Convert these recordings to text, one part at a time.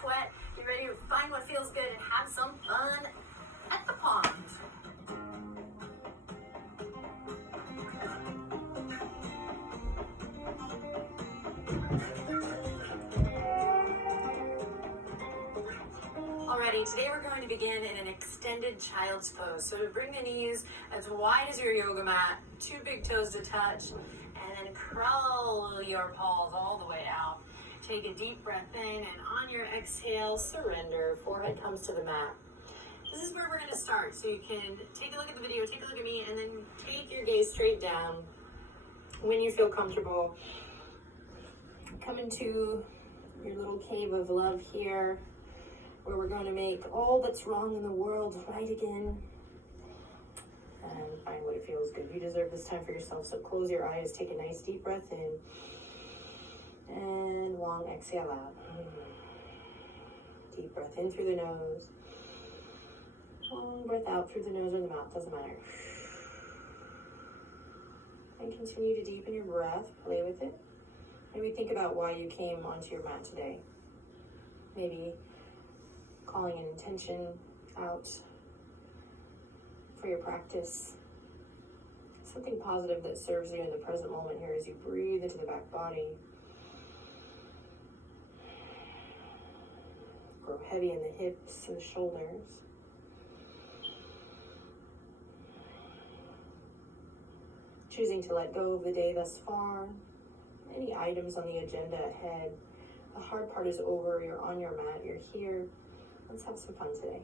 sweat. Get ready to find what feels good and have some fun at the pond. Alrighty, today we're going to begin in an extended child's pose. So to bring the knees as wide as your yoga mat, 2 big toes to touch, and then curl your paws all the way out. Take a deep breath in, and on your exhale, surrender. Forehead comes to the mat. This is where we're going to start. So you can take a look at the video, take a look at me, and then take your gaze straight down. When you feel comfortable, come into your little cave of love here, where we're going to make all that's wrong in the world right again. And find what it feels good. You deserve this time for yourself, so close your eyes, take a nice deep breath in, and long exhale out. Deep breath in through the nose, long breath out through the nose or the mouth, doesn't matter. And continue to deepen your breath, play with it. Maybe think about why you came onto your mat today. Maybe calling an intention out for your practice. Something positive that serves you in the present moment here as you breathe into the back body. Grow heavy in the hips and the shoulders. Choosing to let go of the day thus far. Any items on the agenda ahead. The hard part is over. You're on your mat. You're here. Let's have some fun today.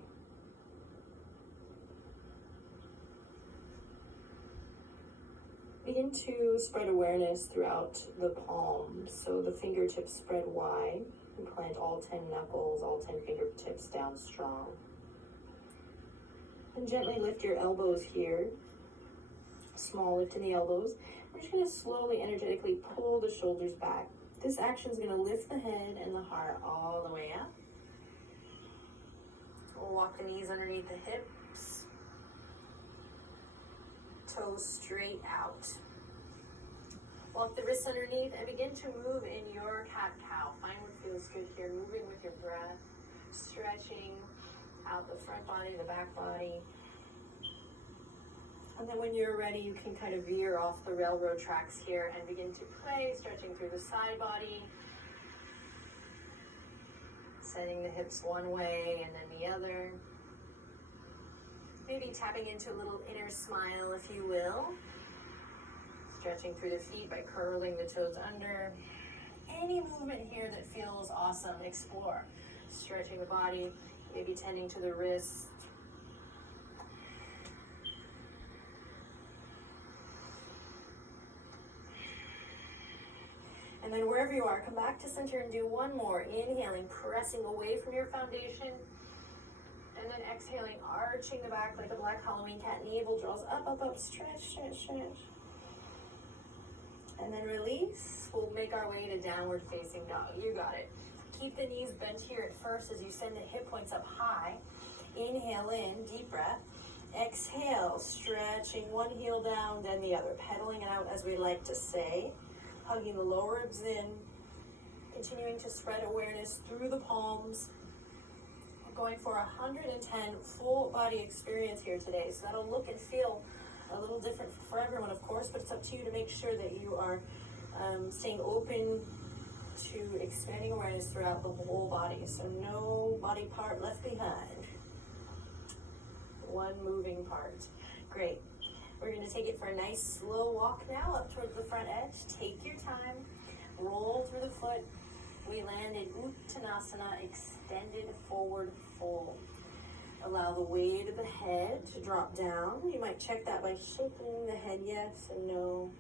Begin to spread awareness throughout the palms. So the fingertips spread wide. And plant all 10 knuckles, all 10 fingertips down strong. And gently lift your elbows here. Small lift in the elbows. We're just going to slowly, energetically pull the shoulders back. This action is going to lift the head and the heart all the way up. We'll walk the knees underneath the hips. Toes straight out. Walk the wrists underneath and begin to move in your cat-cow. Find what feels good here. Moving with your breath. Stretching out the front body, the back body. And then when you're ready, you can kind of veer off the railroad tracks here and begin to play, stretching through the side body. Sending the hips one way and then the other. Maybe tapping into a little inner smile, if you will. Stretching through the feet by curling the toes under. Any movement here that feels awesome, explore. Stretching the body, maybe tending to the wrists. And then wherever you are, come back to center and do one more. Inhaling, pressing away from your foundation. And then exhaling, arching the back like a black Halloween cat. Navel draws up, up, up. Stretch, stretch, stretch. And then release. We'll make our way to downward facing dog. You got it. Keep the knees bent here at first as you send the hip points up high. Inhale in, deep breath. Exhale, stretching one heel down, then the other. Pedaling it out, as we like to say. Hugging the lower ribs in. Continuing to spread awareness through the palms. We're going for 110 full body experience here today. So that'll look and feel a little different for everyone, of course, but it's up to you to make sure that you are staying open to expanding awareness throughout the whole body. So no body part left behind. One moving part. Great. We're going to take it for a nice slow walk now up towards the front edge. Take your time. Roll through the foot. We land in Uttanasana, extended forward fold. Allow the weight of the head to drop down. You might check that by shaking the head yes and no.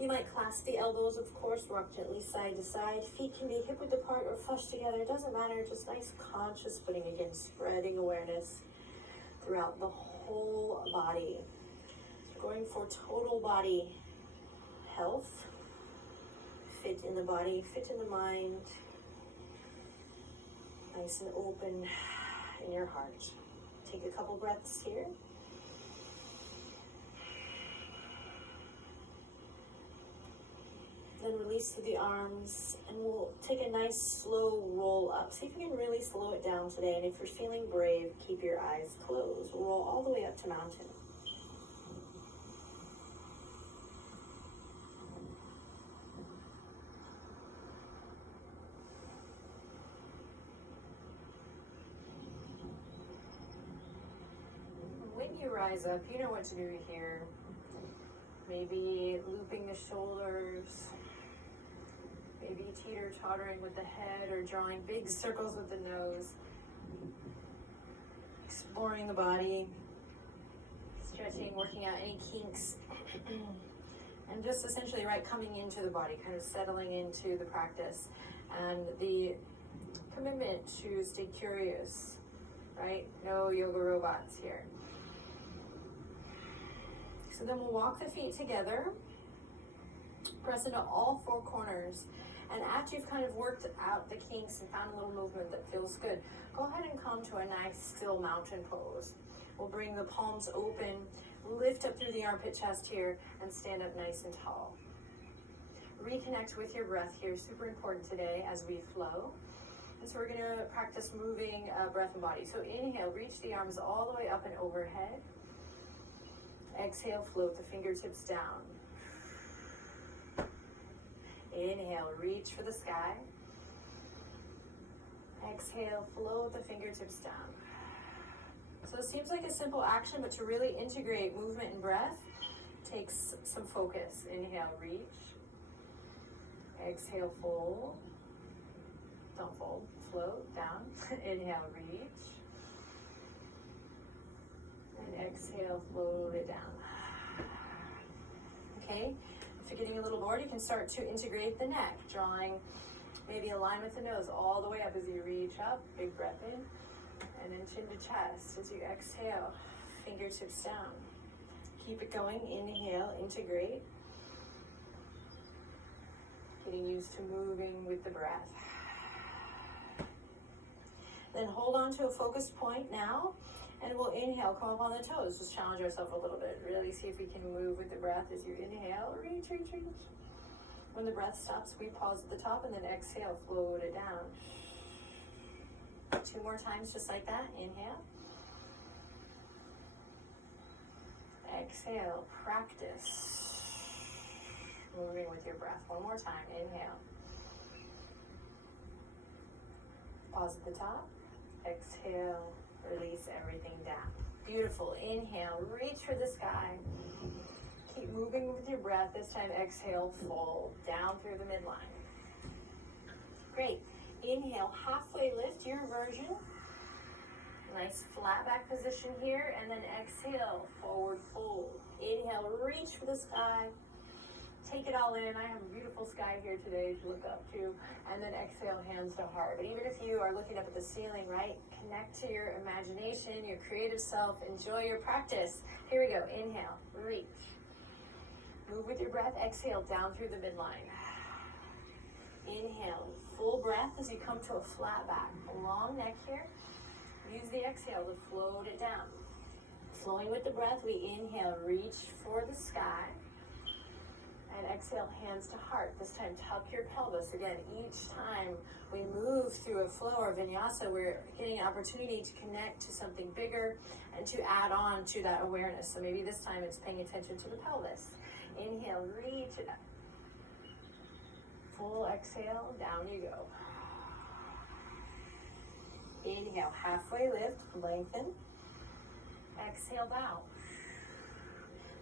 You might clasp the elbows, of course, rock gently side to side. Feet can be hip width apart or flush together. It doesn't matter, just nice conscious footing again, spreading awareness throughout the whole body. Going for total body health. Fit in the body, fit in the mind. Nice and open in your heart. Take a couple breaths here. Then release through the arms, and we'll take a nice slow roll up. See if you can really slow it down today. And if you're feeling brave, keep your eyes closed. We'll roll all the way up to mountain. When you rise up, you know what to do here. Maybe looping the shoulders, maybe teeter-tottering with the head or drawing big circles with the nose. Exploring the body, stretching, working out any kinks. And just essentially, right, coming into the body, kind of settling into the practice. And the commitment to stay curious, right? No yoga robots here. So then we'll walk the feet together, press into all four corners, and after you've kind of worked out the kinks and found a little movement that feels good, go ahead and come to a nice still mountain pose. We'll bring the palms open, lift up through the armpit chest here, and stand up nice and tall. Reconnect with your breath here, super important today as we flow. And so we're gonna practice moving breath and body. So inhale, reach the arms all the way up and overhead. Exhale, float the fingertips down. Inhale, reach for the sky. Exhale, float the fingertips down. So it seems like a simple action, but to really integrate movement and breath takes some focus. Inhale, reach. Exhale, fold. Don't fold, float down. Inhale, reach. And exhale, float it down. Okay, if you're getting a little bored, you can start to integrate the neck, drawing maybe a line with the nose all the way up as you reach up. Big breath in, and then chin to chest as you exhale, fingertips down. Keep it going, inhale, integrate. Getting used to moving with the breath. Then hold on to a focus point now. And we'll inhale, come up on the toes. Just challenge ourselves a little bit. Really see if we can move with the breath as you inhale. Reach, reach, reach. When the breath stops, we pause at the top and then exhale, float it down. 2 more times just like that. Inhale. Exhale, practice moving with your breath. 1 more time. Inhale. Pause at the top. Exhale. Release everything down. Beautiful. Inhale, reach for the sky. Keep moving with your breath. This time, exhale, fold down through the midline. Great. Inhale, halfway lift, your version. Nice flat back position here. And then exhale, forward fold. Inhale, reach for the sky. Take it all in. I have a beautiful sky here today to look up to. And then exhale, hands to heart. But even if you are looking up at the ceiling, right? Connect to your imagination, your creative self. Enjoy your practice. Here we go. Inhale, reach. Move with your breath. Exhale, down through the midline. Inhale, full breath as you come to a flat back. A long neck here. Use the exhale to float it down. Flowing with the breath, we inhale, reach for the sky. And exhale, hands to heart. This time, tuck your pelvis. Again, each time we move through a flow or vinyasa, we're getting an opportunity to connect to something bigger and to add on to that awareness. So maybe this time it's paying attention to the pelvis. Inhale, reach it up. Full exhale, down you go. Inhale, halfway lift, lengthen. Exhale, bow.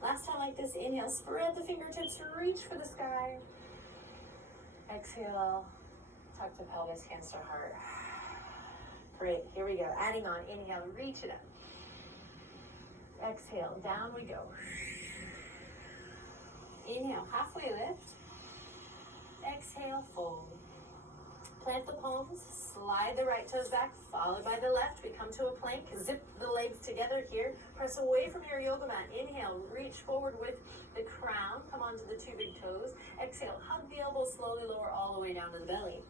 Last time like this, inhale, spread the fingertips, reach for the sky. Exhale, tuck the pelvis, hands to heart. Great, here we go. Adding on, inhale, reach it up. Exhale, down we go. Inhale, halfway lift. Exhale, fold. Plant the palms, slide the right toes back, followed by the left. We come to a plank, zip the legs together here. Press away from your yoga mat. Inhale, reach forward with the crown. Come onto the 2 big toes. Exhale, hug the elbows, slowly lower all the way down to the belly.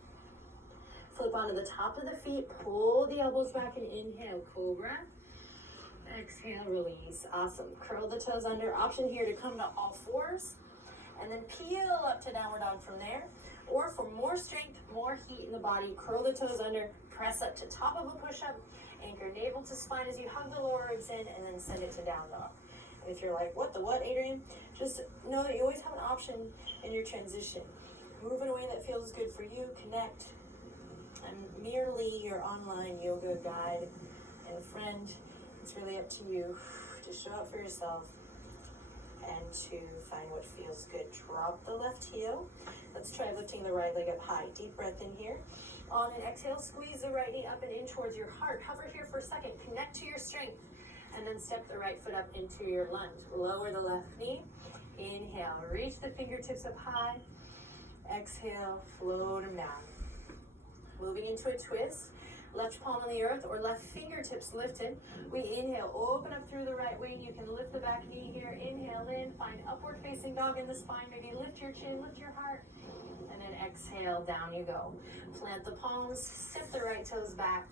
Flip onto the top of the feet, pull the elbows back and inhale, cobra. Exhale, release. Awesome. Curl the toes under. Option here to come to all fours. And then peel up to downward dog from there. Or for more strength, more heat in the body, curl the toes under, press up to top of a push-up, anchor navel to spine as you hug the lower ribs in, and then send it to down dog. And if you're like, what, Adrian? Just know that you always have an option in your transition. Move in a way that feels good for you, connect. I'm merely your online yoga guide and friend. It's really up to you to show up for yourself and to find what feels good. Drop the left heel. Let's try lifting the right leg up high. Deep breath in here. On an exhale, squeeze the right knee up and in towards your heart. Hover here for a second. Connect to your strength. And then step the right foot up into your lunge. Lower the left knee. Inhale, reach the fingertips up high. Exhale, float them down. Moving into a twist. Left palm on the earth or left fingertips lifted. We inhale, open up through the right wing. You can lift the back knee here. Inhale in, find upward facing dog in the spine. Maybe lift your chin, lift your heart. And then exhale, down you go. Plant the palms, step the right toes back.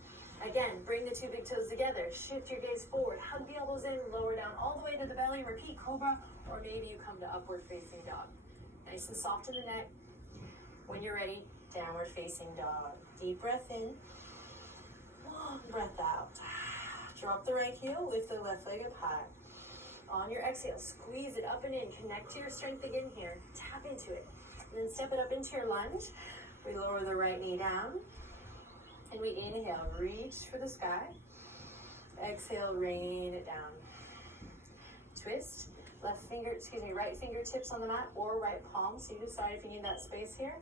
Again, bring the two big toes together. Shift your gaze forward. Hug the elbows in, lower down all the way to the belly. Repeat cobra, or maybe you come to upward facing dog. Nice and soft in the neck. When you're ready, downward facing dog. Deep breath in. Long breath out. Drop the right heel, lift the left leg up high. On your exhale, squeeze it up and in. Connect to your strength again here. Tap into it. And then step it up into your lunge. We lower the right knee down. And we inhale, reach for the sky. Exhale, rain it down. Twist. Right fingertips on the mat or right palm. So you decide if you need that space here.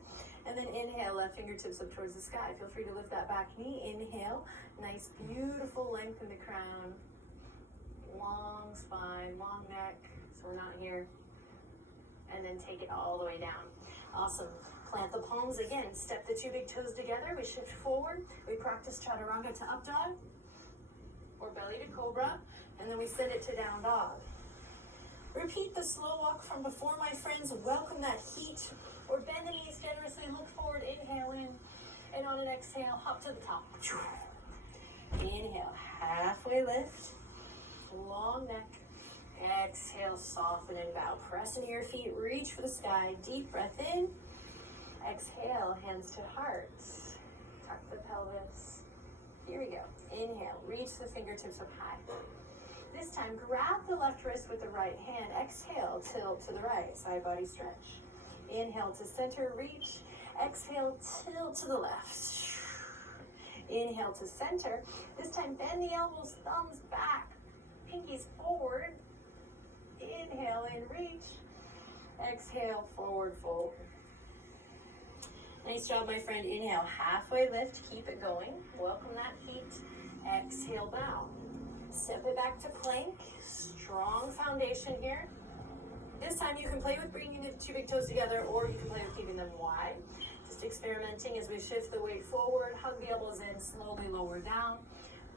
And then inhale, left fingertips up towards the sky. Feel free to lift that back knee. Inhale, nice, beautiful length in the crown. Long spine, long neck, so we're not here. And then take it all the way down. Awesome. Plant the palms again. Step the two big toes together. We shift forward. We practice chaturanga to up dog or belly to cobra. And then we send it to down dog. Repeat the slow walk from before, my friends. Welcome that heat. Or bend the knees generously, look forward, inhale in. And on an exhale, hop to the top. Inhale, halfway lift. Long neck. Exhale, soften and bow. Press into your feet, reach for the sky. Deep breath in. Exhale, hands to heart. Tuck the pelvis. Here we go. Inhale, reach the fingertips up high. This time, grab the left wrist with the right hand. Exhale, tilt to the right, side body stretch. Inhale to center, reach. Exhale, tilt to the left. Inhale to center. This time, bend the elbows, thumbs back, pinkies forward. Inhale in, reach. Exhale, forward fold. Nice job, my friend. Inhale, halfway lift, keep it going. Welcome that heat. Exhale, bow. Step it back to plank. Strong foundation here. This time you can play with bringing the two big toes together, or you can play with keeping them wide. Just experimenting as we shift the weight forward, hug the elbows in, slowly lower down.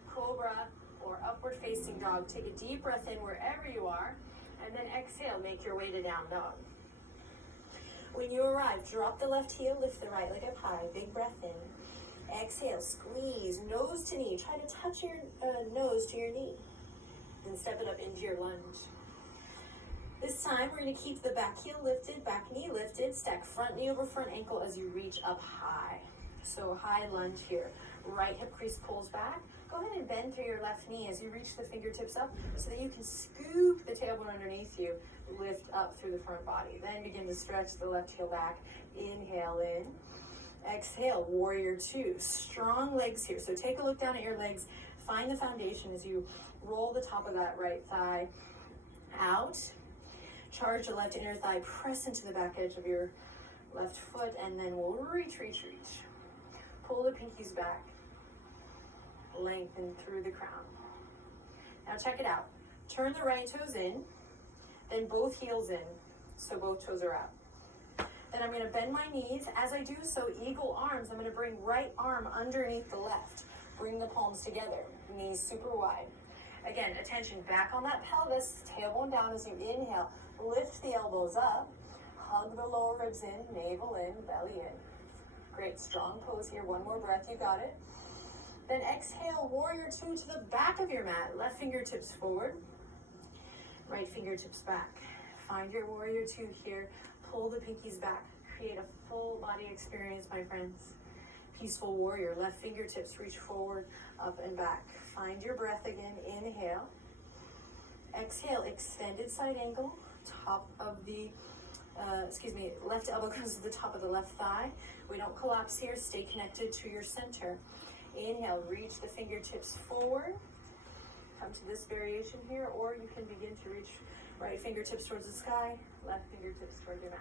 Cobra or upward facing dog. Take a deep breath in wherever you are, and then exhale, make your way to down dog. When you arrive, drop the left heel, lift the right leg up high, big breath in. Exhale, squeeze, nose to knee. Try to touch your nose to your knee. Then step it up into your lunge. This time, we're going to keep the back heel lifted, back knee lifted. Stack front knee over front ankle as you reach up high. So high lunge here. Right hip crease pulls back. Go ahead and bend through your left knee as you reach the fingertips up so that you can scoop the tailbone underneath you. Lift up through the front body. Then begin to stretch the left heel back. Inhale in. Exhale, warrior two. Strong legs here. So take a look down at your legs. Find the foundation as you roll the top of that right thigh out. Charge the left inner thigh. Press into the back edge of your left foot. And then we'll reach. Pull the pinkies back. Lengthen through the crown. Now check it out. Turn the right toes in. Then both heels in. So both toes are out. Then I'm going to bend my knees. As I do so, eagle arms. I'm going to bring right arm underneath the left. Bring the palms together. Knees super wide. Again, attention back on that pelvis. Tailbone down as you inhale. Lift the elbows up. Hug the lower ribs in. Navel in. Belly in. Great. Strong pose here. One more breath. You got it. Then exhale. Warrior two to the back of your mat. Left fingertips forward. Right fingertips back. Find your warrior two here. pull the pinkies back. Create a full body experience, my friends. Peaceful warrior, left fingertips reach forward, up and back. Find your breath again, inhale. Exhale, extended side angle, top of the, left elbow comes to the top of the left thigh. We don't collapse here, stay connected to your center. Inhale, reach the fingertips forward. Come to this variation here, or you can begin to reach right fingertips towards the sky, left fingertips towards your mat.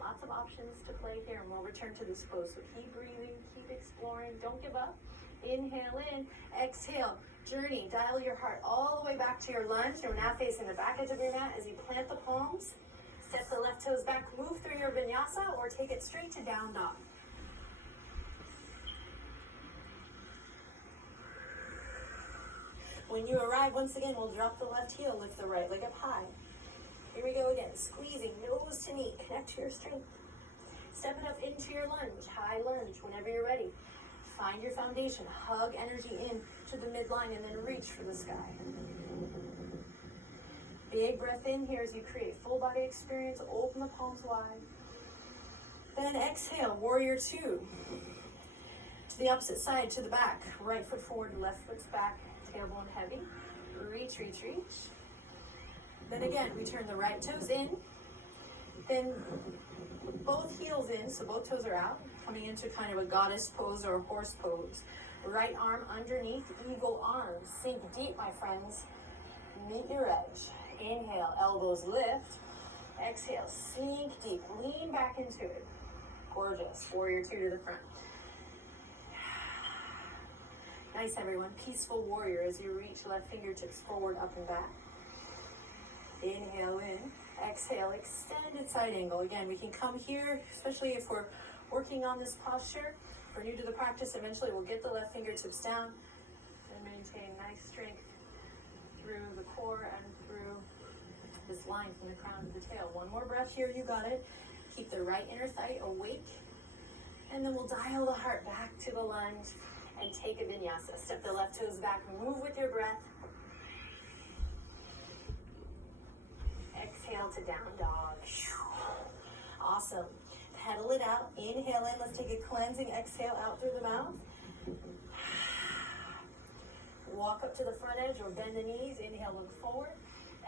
Lots of options to play here, and we'll return to this pose. So keep breathing, keep exploring, don't give up. Inhale in, exhale, journey, dial your heart all the way back to your lunge. You're now facing the back edge of your mat as you plant the palms. Step the left toes back, move through your vinyasa, or take it straight to down dog. When you arrive, once again, we'll drop the left heel, lift the right leg up high. Here we go again, squeezing nose to knee, connect to your strength. Step it up into your lunge, high lunge, whenever you're ready. Find your foundation, hug energy in to the midline, and then reach for the sky. Big breath in here as you create full body experience, open the palms wide. Then exhale, warrior two. To the opposite side, to the back, right foot forward, left foot's back, tailbone heavy. Reach, reach, reach. Then again, we turn the right toes in, then both heels in, so both toes are out, coming into kind of a goddess pose or a horse pose. Right arm underneath, eagle arms. Sink deep, my friends. Meet your edge. Inhale, elbows lift. Exhale, sink deep. Lean back into it. Gorgeous. Warrior two to the front. Nice, everyone. Peaceful warrior as you reach left fingertips forward, up and back. Inhale in. Exhale, extended side angle. Again, we can come here, especially if we're working on this posture. If we're new to the practice, eventually we'll get the left fingertips down and maintain nice strength through the core and through this line from the crown to the tail. One more breath here, you got it. Keep the right inner thigh awake, and then we'll dial the heart back to the lunge and take a vinyasa. Step the left toes back, move with your breath. Exhale to down dog. Awesome. Pedal it out. Inhale in. Let's take a cleansing exhale out through the mouth. Walk up to the front edge or bend the knees. Inhale, look forward.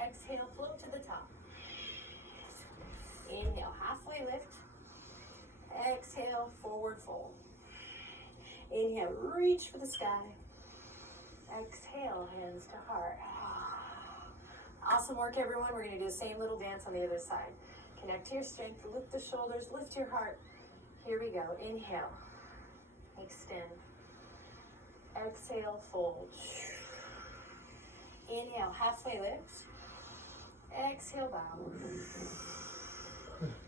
Exhale, float to the top. Inhale, halfway lift. Exhale, forward fold. Inhale, reach for the sky. Exhale, hands to heart. Awesome work, everyone. We're going to do the same little dance on the other side. Connect to your strength, lift the shoulders, lift your heart. Here we go. Inhale, extend. Exhale, fold. Inhale, halfway lift. Exhale, bow.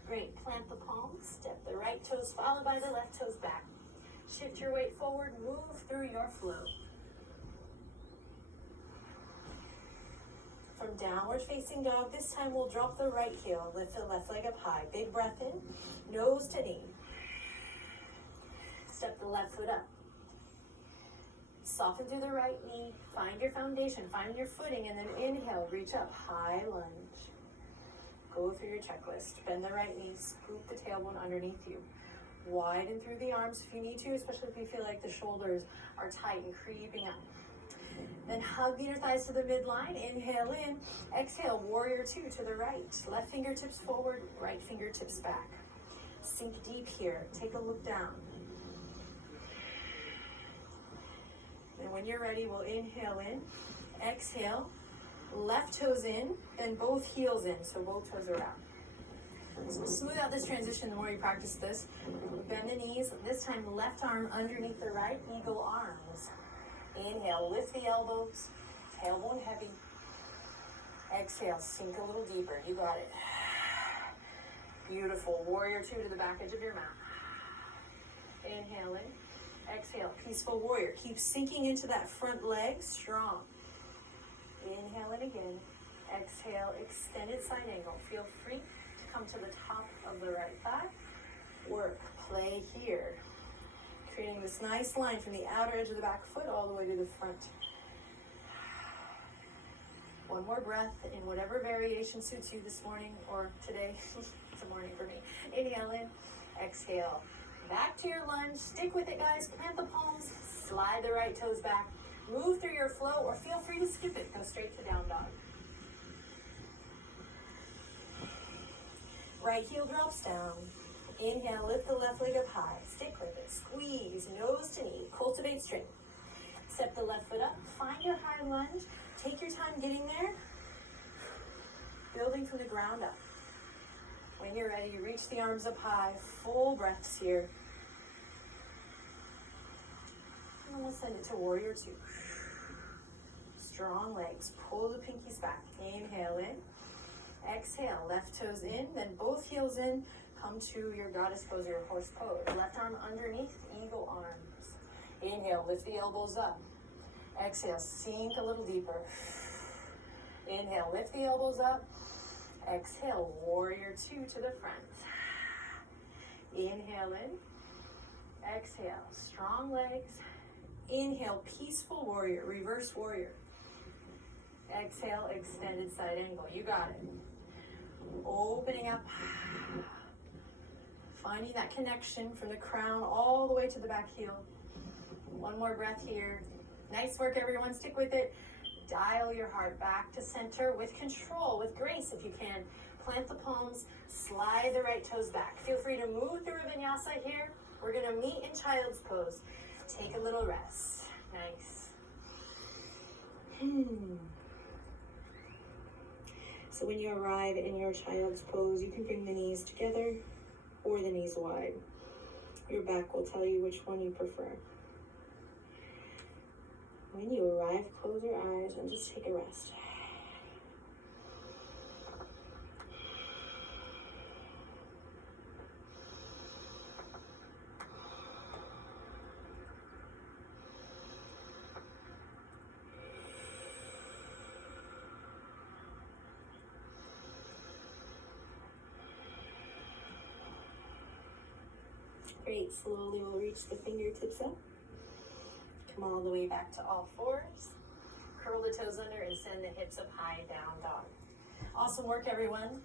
Great. Plant the palms, step the right toes followed by the left toes back. Shift your weight forward, move through your flow. From downward facing dog, this time we'll drop the right heel, lift the left leg up high. Big breath in, nose to knee. Step the left foot up. Soften through the right knee, find your foundation, find your footing, and then inhale, reach up, high lunge. Go through your checklist. Bend the right knee, scoop the tailbone underneath you. Widen through the arms if you need to, especially if you feel like the shoulders are tight and creeping up. Then hug the inner thighs to the midline. Inhale in. Exhale, warrior two to the right. Left fingertips forward, right fingertips back. Sink deep here. Take a look down. And when you're ready, we'll inhale in. Exhale. Left toes in, then both heels in, so both toes are out. So smooth out this transition the more you practice this. Bend the knees. This time, left arm underneath the right, eagle arms. Inhale, lift the elbows, tailbone heavy. Exhale, sink a little deeper. You got it. Beautiful. Warrior two to the back edge of your mat. Inhale in. Exhale, peaceful warrior. Keep sinking into that front leg, strong. Inhale in again. Exhale, extended side angle. Feel free to come to the top of the right thigh. Work, play here. Creating this nice line from the outer edge of the back foot all the way to the front. One more breath in whatever variation suits you this morning or today. It's the morning for me. Inhale in, exhale. Back to your lunge. Stick with it, guys. Plant the palms. Slide the right toes back. Move through your flow, or feel free to skip it. Go straight to down dog. Right heel drops down. Inhale, lift the left leg up high. Stick with it. Squeeze, nose to knee. Cultivate strength. Step the left foot up. Find your high lunge. Take your time getting there. Building from the ground up. When you're ready, reach the arms up high. Full breaths here. And we'll send it to warrior two. Strong legs. Pull the pinkies back. Inhale in. Exhale. Left toes in. Then both heels in. Come to your goddess pose or your horse pose. Left arm underneath. Eagle arms. Inhale. Lift the elbows up. Exhale. Sink a little deeper. Inhale. Lift the elbows up. Exhale. Warrior two to the front. Inhale in. Exhale. Strong legs. Inhale, peaceful warrior, reverse warrior. Exhale, extended side angle. You got it. Opening up. Finding that connection from the crown all the way to the back heel. One more breath here. Nice work, everyone. Stick with it. Dial your heart back to center with control, with grace if you can. Plant the palms. Slide the right toes back. Feel free to move through a vinyasa here. We're going to meet in child's pose. Take a little rest. Nice. So when you arrive in your child's pose, you can bring the knees together or the knees wide. Your back will tell you which one you prefer. When you arrive, close your eyes and just take a rest. Great, slowly we'll reach the fingertips up. Come all the way back to all fours. Curl the toes under and send the hips up high, down dog. Awesome work, everyone.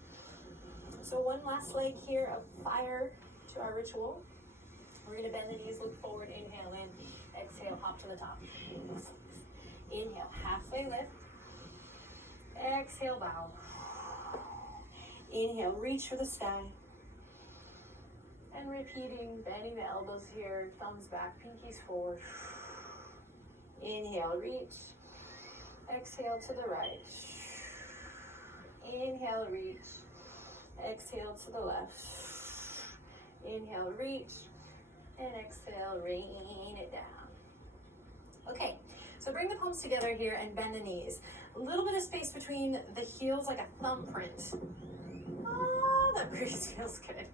So one last leg here of fire to our ritual. We're gonna bend the knees, look forward, inhale in, exhale, hop to the top. Inhale, halfway lift. Exhale, bow. Inhale, reach for the sky. And repeating, bending the elbows here, thumbs back, pinkies forward. Inhale, reach. Exhale to the right. Inhale, reach. Exhale to the left. Inhale, reach. And exhale, rain it down. Okay, so bring the palms together here and bend the knees. A little bit of space between the heels, like a thumbprint. Oh, that breeze feels good.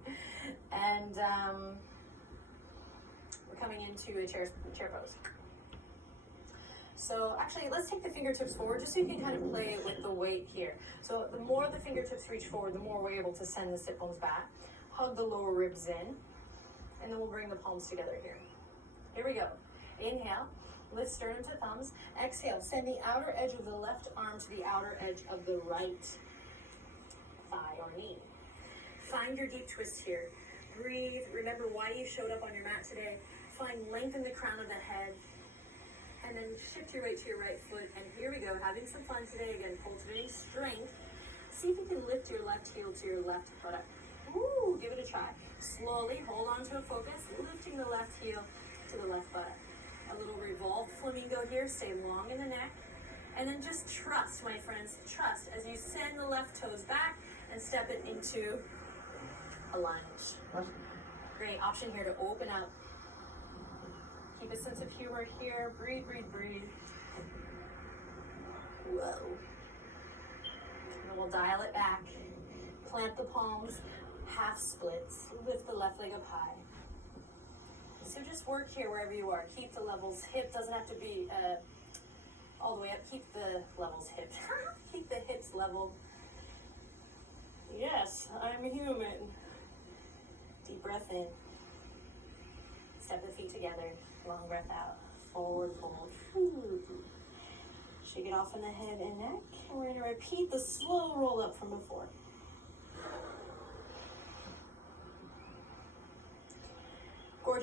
And we're coming into a chair pose. So actually, let's take the fingertips forward just so you can kind of play with the weight here. So the more the fingertips reach forward, the more we're able to send the sit bones back. Hug the lower ribs in, and then we'll bring the palms together here. Here we go. Inhale, lift sternum to thumbs. Exhale, send the outer edge of the left arm to the outer edge of the right thigh or knee. Find your deep twist here. Breathe. Remember why you showed up on your mat today. Find length in the crown of the head. And then shift your weight to your right foot. And here we go. Having some fun today. Again, cultivating strength. See if you can lift your left heel to your left buttock. Ooh, give it a try. Slowly hold on to a focus. Lifting the left heel to the left buttock. A little revolved flamingo here. Stay long in the neck. And then just trust, my friends. Trust as you send the left toes back and step it into a lunge. Great option here to open up. Keep a sense of humor here. Breathe, breathe, breathe. Whoa. And then we'll dial it back. Plant the palms, half splits. Lift the left leg up high. So just work here wherever you are. Keep the levels. Hip doesn't have to be all the way up. Keep the levels hip. Keep the hips level. Yes, I'm human. Deep breath in. Step the feet together. Long breath out. Forward fold. Shake it off in the head and neck. And we're going to repeat the slow roll up from before.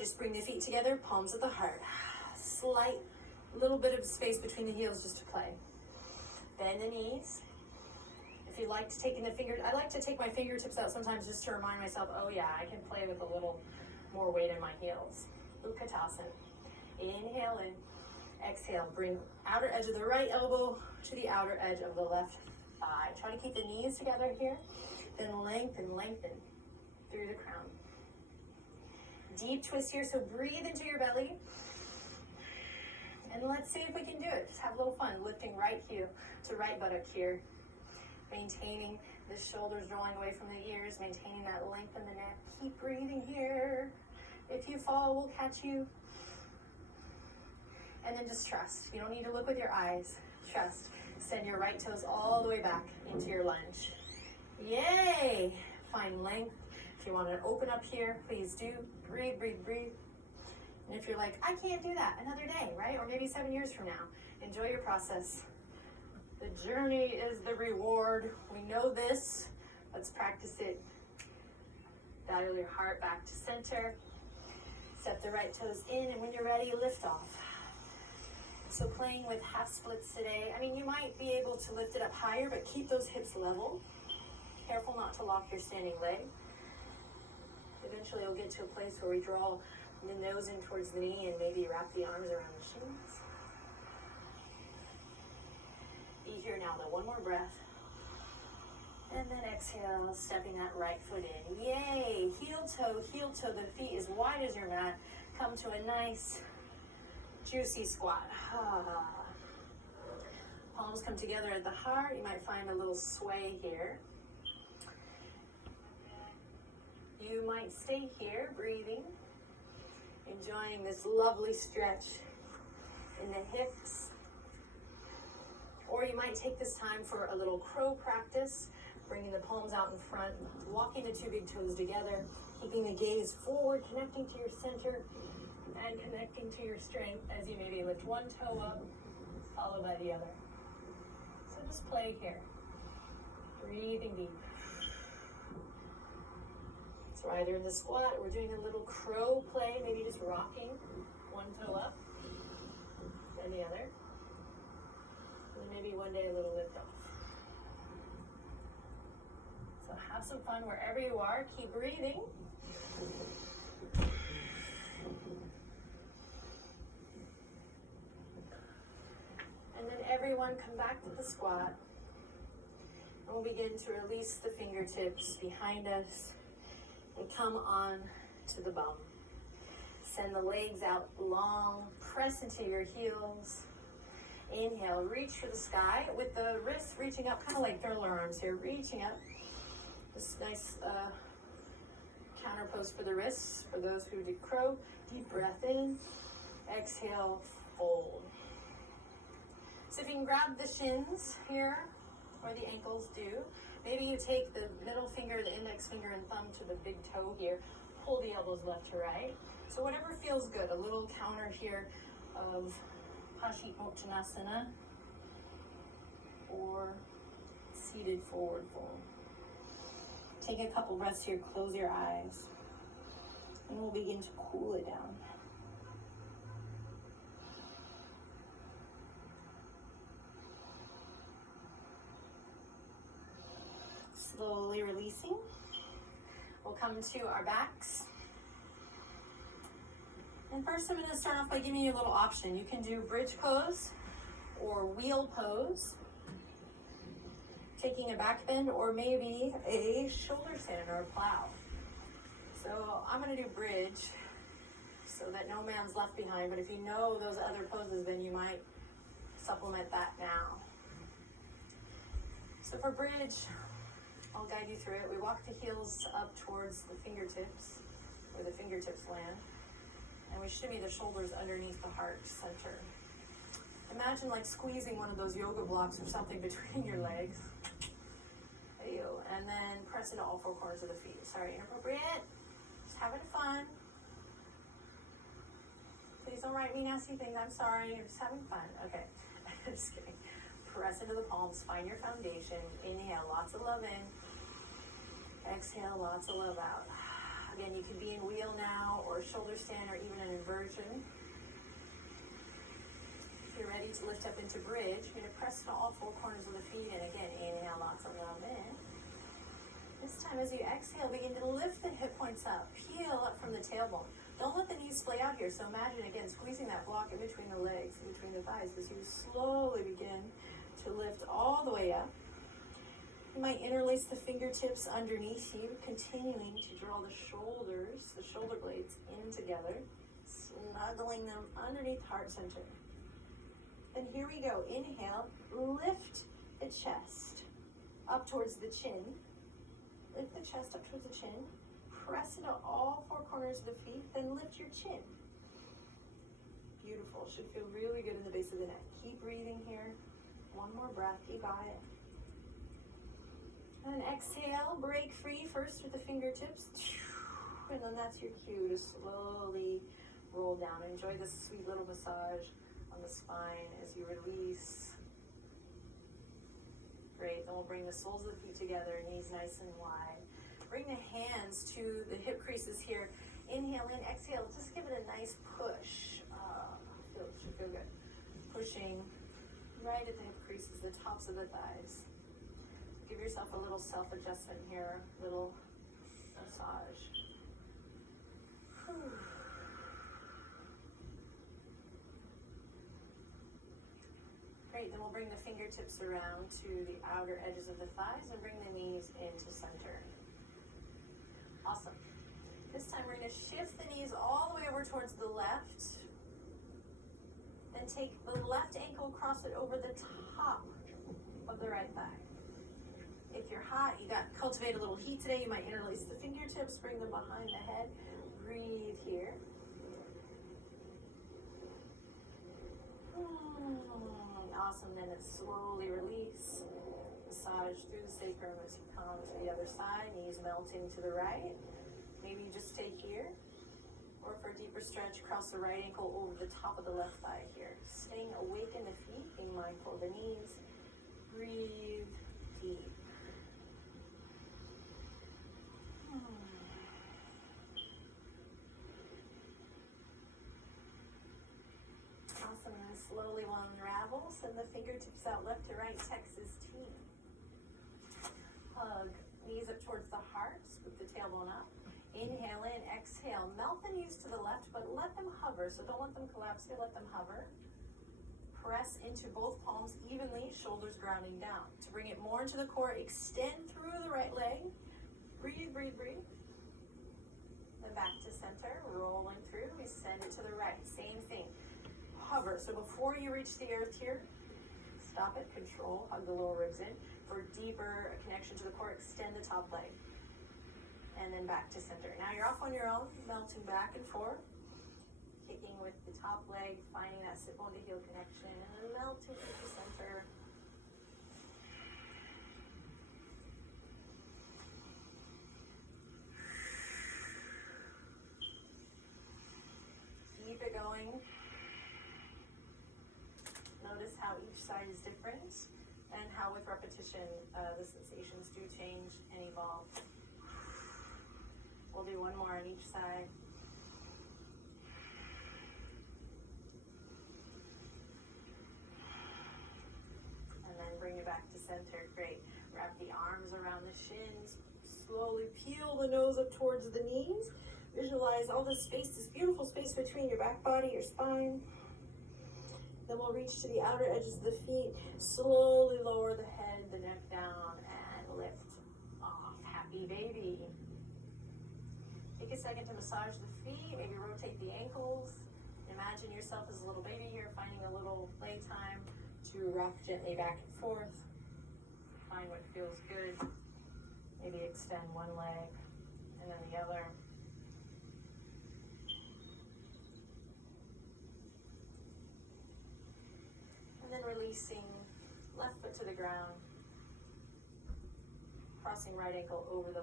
just bring the feet together, palms at the heart. Slight little bit of space between the heels just to play. Bend the knees. If you like to take in the fingers, I like to take my fingertips out sometimes just to remind myself, oh yeah, I can play with a little more weight in my heels. Utkatasana. Inhale in. Exhale. Bring outer edge of the right elbow to the outer edge of the left thigh. Try to keep the knees together here. Then lengthen, lengthen through the crown. Deep twist here, so breathe into your belly. And let's see if we can do it. Just have a little fun, lifting right heel to right buttock here. Maintaining the shoulders drawing away from the ears, maintaining that length in the neck. Keep breathing here. If you fall, we'll catch you. And then just trust. You don't need to look with your eyes. Trust. Send your right toes all the way back into your lunge. Yay! Find length. If you want to open up here, please do. Breathe, breathe, breathe. And if you're like, I can't do that, another day, right? Or maybe 7 years from now. Enjoy your process. The journey is the reward. We know this. Let's practice it. Dial your heart back to center. Step the right toes in, and when you're ready, lift off. So playing with half splits today. I mean, you might be able to lift it up higher, but keep those hips level. Careful not to lock your standing leg. Eventually you'll get to a place where we draw the nose in towards the knee and maybe wrap the arms around the shins. Be here now though, one more breath. And then exhale, stepping that right foot in. Yay, heel toe, the feet as wide as your mat. Come to a nice, juicy squat. Palms come together at the heart. You might find a little sway here. You might stay here, breathing, enjoying this lovely stretch in the hips. Or you might take this time for a little crow practice, bringing the palms out in front, walking the two big toes together, keeping the gaze forward, connecting to your center, and connecting to your strength as you maybe lift one toe up, followed by the other. So just play here, breathing deep. So either in the squat, we're doing a little crow play, maybe just rocking one toe up, then the other. And maybe one day a little lift off. So have some fun wherever you are. Keep breathing. And then everyone come back to the squat. And we'll begin to release the fingertips behind us and come on to the bum. Send the legs out long, press into your heels. Inhale, reach for the sky with the wrists reaching up, kind of like thriller arms here, reaching up. This nice counter pose for the wrists, for those who did crow. Deep breath in, exhale, fold. So if you can grab the shins here, where the ankles do, maybe you take the middle finger, the index finger and thumb to the big toe here, pull the elbows left to right. So whatever feels good, a little counter here of Paschimottanasana or seated forward fold. Take a couple breaths here, close your eyes, and we'll begin to cool it down. Slowly releasing. We'll come to our backs. And first I'm going to start off by giving you a little option. You can do bridge pose or wheel pose, taking a back bend, or maybe a shoulder stand or a plow. So I'm going to do bridge so that no man's left behind, but if you know those other poses, then you might supplement that now. So for bridge, I'll guide you through it. We walk the heels up towards the fingertips, where the fingertips land. And we shimmy the shoulders underneath the heart center. Imagine like squeezing one of those yoga blocks or something between your legs. And then press into all four corners of the feet. Sorry, inappropriate. Just having fun. Please don't write me nasty things. I'm sorry. I'm just having fun. Okay. Just kidding. Press into the palms. Find your foundation. Inhale, lots of love in. Exhale, lots of love out. Again, you could be in wheel now, or shoulder stand, or even an inversion. If you're ready to lift up into bridge, you're gonna press into all four corners of the feet, and again, inhale, lots of love in. This time as you exhale, begin to lift the hip points up, peel up from the tailbone. Don't let the knees splay out here, so imagine again squeezing that block in between the legs, in between the thighs, as you slowly begin to lift all the way up. You might interlace the fingertips underneath you, continuing to draw the shoulders, the shoulder blades in together, snuggling them underneath heart center. And here we go. Inhale, lift the chest up towards the chin. Lift the chest up towards the chin. Press into all four corners of the feet, then lift your chin. Beautiful. Should feel really good in the base of the neck. Keep breathing here. One more breath. You got it. And exhale, break free first with the fingertips. And then that's your cue to slowly roll down. Enjoy this sweet little massage on the spine as you release. Great, then we'll bring the soles of the feet together, knees nice and wide. Bring the hands to the hip creases here. Inhale in, exhale, just give it a nice push. Should feel good. Pushing right at the hip creases, the tops of the thighs. Give yourself a little self-adjustment here, little massage. Whew. Great, then we'll bring the fingertips around to the outer edges of the thighs and bring the knees into center. Awesome. This time we're going to shift the knees all the way over towards the left. Then take the left ankle, cross it over the top of the right thigh. If you're hot, you got cultivate a little heat today, you might interlace the fingertips, bring them behind the head. Breathe here. Awesome, then it's slowly release. Massage through the sacrum as you come to the other side, knees melting to the right. Maybe you just stay here. Or for a deeper stretch, cross the right ankle over the top of the left thigh here. Staying awake in the feet, being mindful of the knees. Breathe deep. Awesome, and slowly we'll unravel. Send the fingertips out left to right, Texas T. Hug, knees up towards the heart, scoop the tailbone up. Inhale in, exhale. Melt the knees to the left, but let them hover. So don't let them collapse here, let them hover. Press into both palms evenly, shoulders grounding down. To bring it more into the core, extend through the right leg. Breathe, breathe, breathe. Then back to center, rolling through. We send it to the right. Same thing. Hover. So before you reach the earth here, stop it, control, hug the lower ribs in. For deeper connection to the core, extend the top leg. And then back to center. Now you're off on your own, melting back and forth. Kicking with the top leg, finding that sit bone to heel connection, and then melting into center. Keep it going. Notice how each side is different and how with repetition the sensations do change and evolve. We'll do one more on each side. And then bring it back to center. Great. Wrap the arms around the shins. Slowly peel the nose up towards the knees. Visualize all this space, this beautiful space between your back body, your spine. Then we'll reach to the outer edges of the feet. Slowly lower the head, the neck down, and lift off. Happy baby. Take a second to massage the feet, maybe rotate the ankles. Imagine yourself as a little baby here, finding a little playtime to rock gently back and forth. Find what feels good. Maybe extend one leg and then the other. And then releasing left foot to the ground. Crossing right ankle over the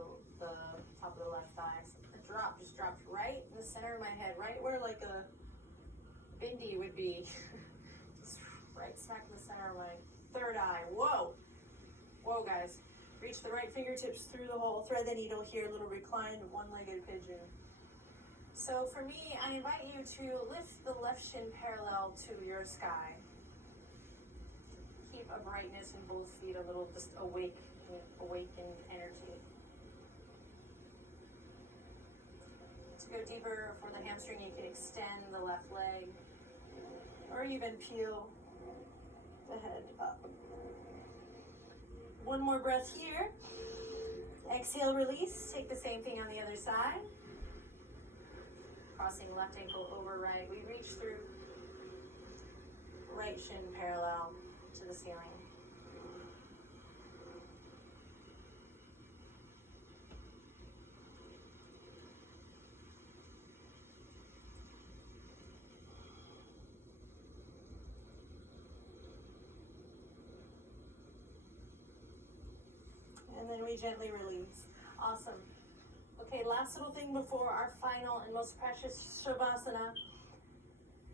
top of the left thigh. So the drop just dropped right in the center of my head, right where like a bindi would be. Just right smack in the center of my third eye. Whoa. Whoa, guys. Reach the right fingertips through the hole. Thread the needle here, little reclined one-legged pigeon. So for me, I invite you to lift the left shin parallel to your sky. Keep a brightness in both feet, a little just awakened energy. To go deeper for the hamstring, you can extend the left leg or even peel the head up. One more breath here. Exhale, release. Take the same thing on the other side. Crossing left ankle over right. We reach through right shin parallel to the ceiling. And then we gently release. Awesome. Okay, last little thing before our final and most precious Shavasana.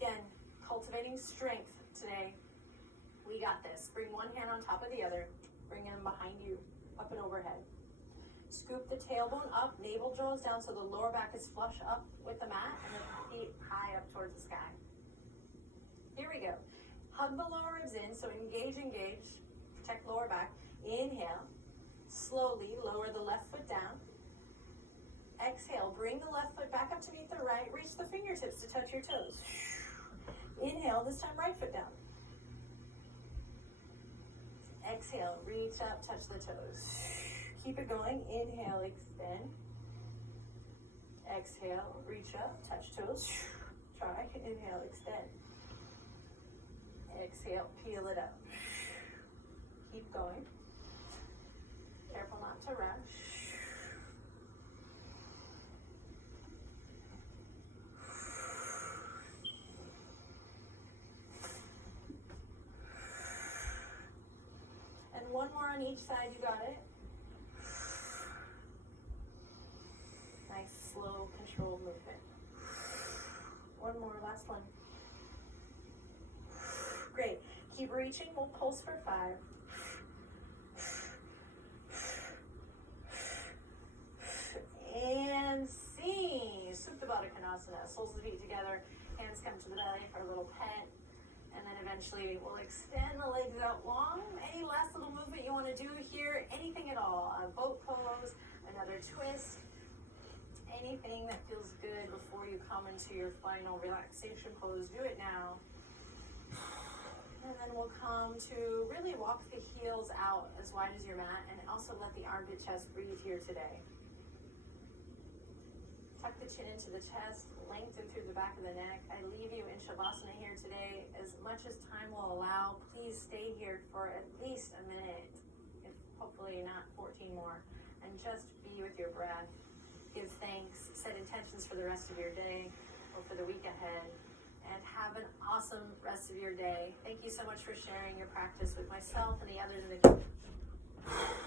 Again, cultivating strength today. We got this. Bring one hand on top of the other. Bring them behind you, up and overhead. Scoop the tailbone up, navel draws down so the lower back is flush up with the mat and the feet high up towards the sky. Here we go. Hug the lower ribs in, so engage. Protect lower back. Inhale. Slowly lower the left foot down. Exhale, bring the left foot back up to meet the right. Reach the fingertips to touch your toes. Inhale, this time right foot down. Exhale, reach up, touch the toes. Keep it going. Inhale, extend. Exhale, reach up, touch toes. Try. Inhale, extend. Exhale, peel it up. Keep going. Careful not to rush. And one more on each side, you got it. Nice, slow, controlled movement. One more, last one. Great. Keep reaching, we'll pulse for 5. And sing. Supta Baddha Konasana. Soles of the feet together. Hands come to the belly for a little pet. And then eventually we'll extend the legs out long. Any last little movement you want to do here? Anything at all. A boat pose, another twist. Anything that feels good before you come into your final relaxation pose. Do it now. And then we'll come to really walk the heels out as wide as your mat and also let the armpit chest breathe here today. Tuck the chin into the chest, lengthen through the back of the neck. I leave you in Shavasana here today. As much as time will allow, please stay here for at least a minute, if hopefully not 14 more, and just be with your breath. Give thanks, set intentions for the rest of your day or for the week ahead, and have an awesome rest of your day. Thank you so much for sharing your practice with myself and the others in the community.